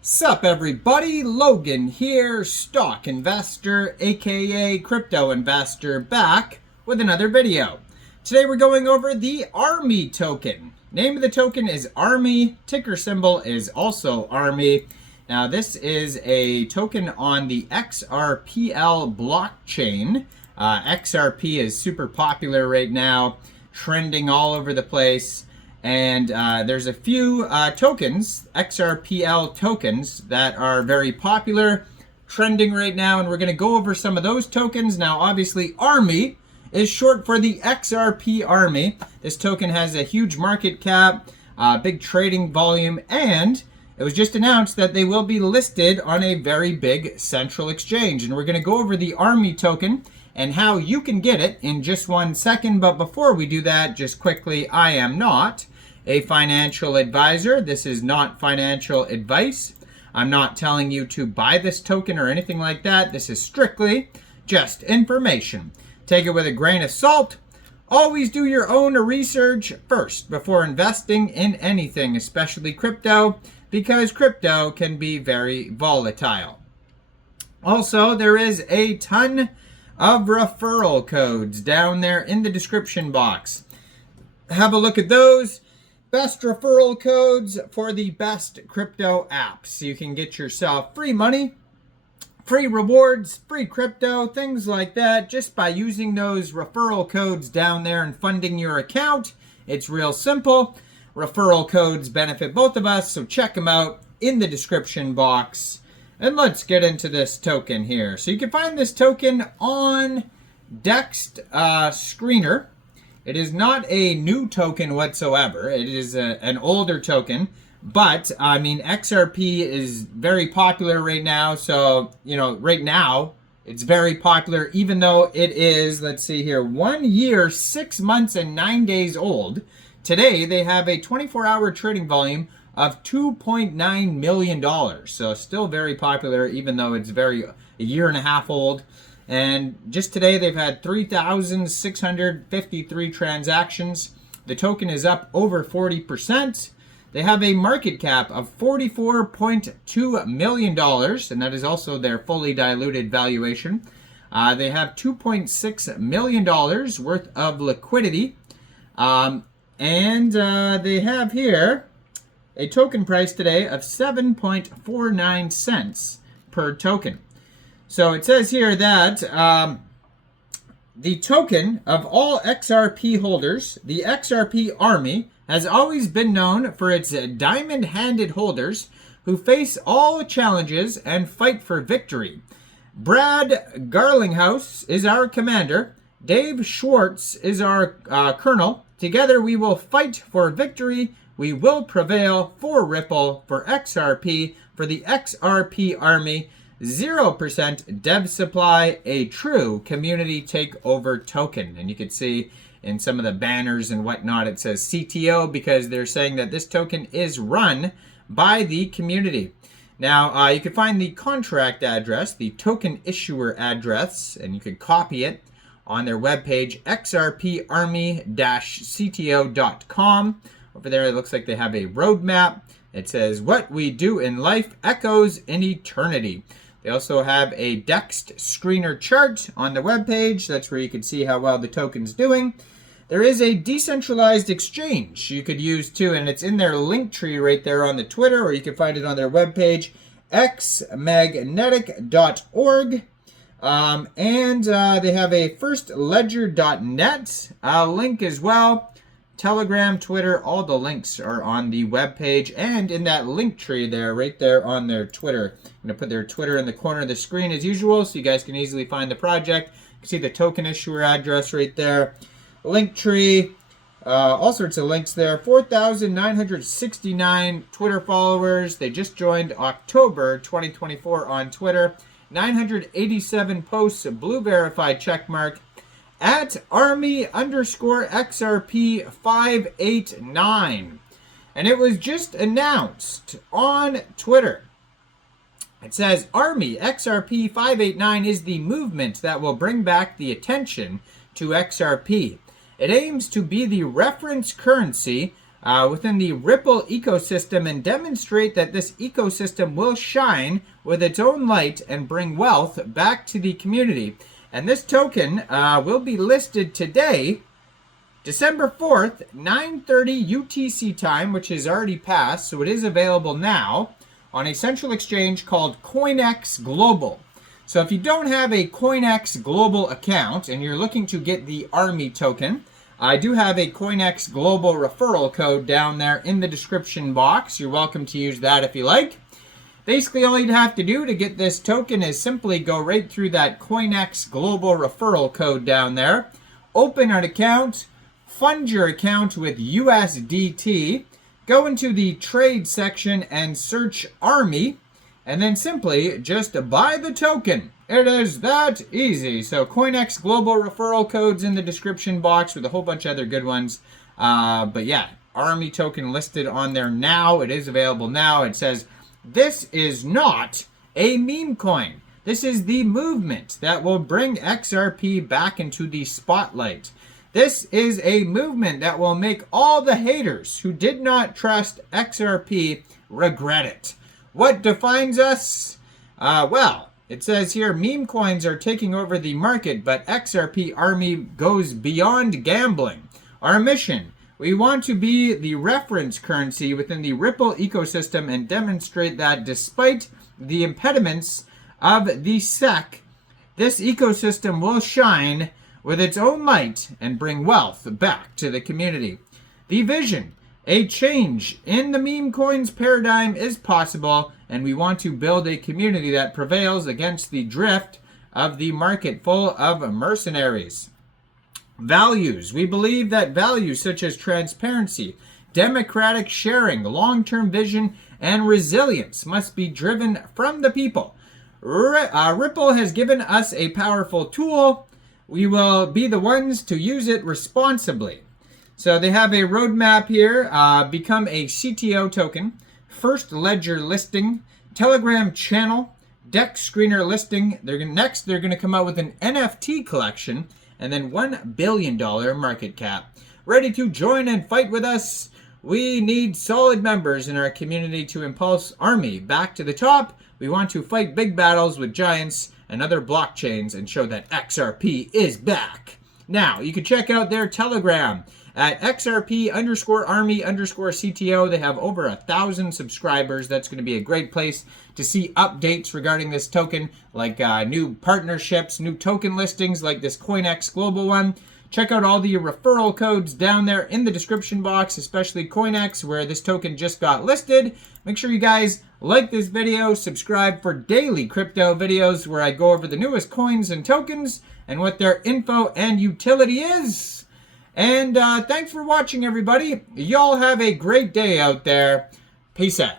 Sup everybody, Logan here, stock investor aka crypto investor, back with another video. Today we're going over the ARMY token. Name of the token is ARMY, ticker symbol is also ARMY. Now this is a token on the Xrpl blockchain. XRP is super popular right now, trending all over the place. And there's a few tokens, Xrpl tokens, that are very popular, trending right now, and we're going to go over some of those tokens. Now, obviously, ARMY is short for the XRP ARMY. This token has a huge market cap, big trading volume, and it was just announced that they will be listed on a very big central exchange. And we're going to go over the ARMY token and how you can get it in just 1 second. But before we do that, just quickly, I am not a financial advisor. This is not financial advice. I'm not telling you to buy this token or anything like that. This is strictly just information. Take it with a grain of salt. Always do your own research first before investing in anything, especially crypto, because crypto can be very volatile. Also, there is a ton of referral codes down there in the description box. Have a look at those. Best referral codes for the best crypto apps. You can get yourself free money, free rewards, free crypto, things like that, just by using those referral codes down there and funding your account. It's real simple. Referral codes benefit both of us, so check them out in the description box. And let's get into this token here. So you can find this token on Dext Screener. It is not a new token whatsoever. It is an older token. But, I mean, XRP is very popular right now. So, right now, it's very popular, even though it is, let's see here, 1 year, 6 months, and 9 days old. Today, they have a 24-hour trading volume of $2.9 million. So still very popular, even though it's a year and a half old. And just today, they've had 3,653 transactions. The token is up over 40%. They have a market cap of $44.2 million, and that is also their fully diluted valuation. They have $2.6 million worth of liquidity. And they have here a token price today of 7.49 cents per token. So it says here that the token of all XRP holders, the XRP ARMY, has always been known for its diamond-handed holders who face all challenges and fight for victory. Brad Garlinghouse is our commander. Dave Schwartz is our colonel. Together we will fight for victory. We will prevail for Ripple, for XRP, for the XRP ARMY. 0% dev supply, a true community takeover token. And you can see in some of the banners and whatnot, it says CTO because they're saying that this token is run by the community. Now, you can find the contract address, the token issuer address, and you can copy it on their webpage, xrparmy-cto.com. Over there, it looks like they have a roadmap. It says, what we do in life echoes in eternity. They also have a Dext Screener chart on the webpage. That's where you can see how well the token's doing. There is a decentralized exchange you could use too, and it's in their link tree right there on the Twitter, or you can find it on their webpage, xmagnetic.org. And they have a firstledger.net link as well. Telegram, Twitter, all the links are on the webpage and in that link tree there, right there on their Twitter. I'm going to put their Twitter in the corner of the screen as usual so you guys can easily find the project. You can see the token issuer address right there. Link tree, all sorts of links there. 4,969 Twitter followers. They just joined October 2024 on Twitter. 987 posts, blue verified checkmark. At Army_XRP589. And it was just announced on Twitter. It says, Army XRP589 is the movement that will bring back the attention to XRP. It aims to be the reference currency within the Ripple ecosystem and demonstrate that this ecosystem will shine with its own light and bring wealth back to the community. And this token will be listed today, December 4th, 9:30 UTC time, which is already passed, so it is available now on a central exchange called Coinex Global. So if you don't have a Coinex Global account and you're looking to get the ARMY token, I do have a Coinex Global referral code down there in the description box. You're welcome to use that if you like. Basically, all you'd have to do to get this token is simply go right through that Coinex Global referral code down there, open an account, fund your account with USDT, go into the trade section and search ARMY, and then simply just buy the token. It is that easy. So Coinex Global referral codes in the description box with a whole bunch of other good ones. But yeah, ARMY token listed on there now. It is available now. It says, this is not a meme coin. This is the movement that will bring XRP back into the spotlight. This is a movement that will make all the haters who did not trust XRP regret it. What defines us? Well, it says here, meme coins are taking over the market, but XRP ARMY goes beyond gambling. Our mission, we want to be the reference currency within the Ripple ecosystem and demonstrate that despite the impediments of the SEC, this ecosystem will shine with its own light and bring wealth back to the community. The vision, a change in the meme coins paradigm is possible, and we want to build a community that prevails against the drift of the market full of mercenaries. Values, we believe that values such as transparency, democratic sharing, long-term vision, and resilience must be driven from the people. Ripple has given us a powerful tool. We will be the ones to use it responsibly. So they have a roadmap here. Become a CTO token, first ledger listing, Telegram channel, DEX screener listing. They're going to come out with an NFT collection, and then $1 billion market cap. Ready to join and fight with us? We need solid members in our community to impulse ARMY back to the top. We want to fight big battles with giants and other blockchains and show that XRP is back. Now, you can check out their Telegram at XRP_ARMY_CTO. They have over 1,000 subscribers. That's going to be a great place to see updates regarding this token, like new partnerships, new token listings like this Coinex Global one. Check out all the referral codes down there in the description box, especially Coinex, where this token just got listed. Make sure you guys like this video, subscribe for daily crypto videos where I go over the newest coins and tokens and what their info and utility is. And thanks for watching, everybody. Y'all have a great day out there. Peace out.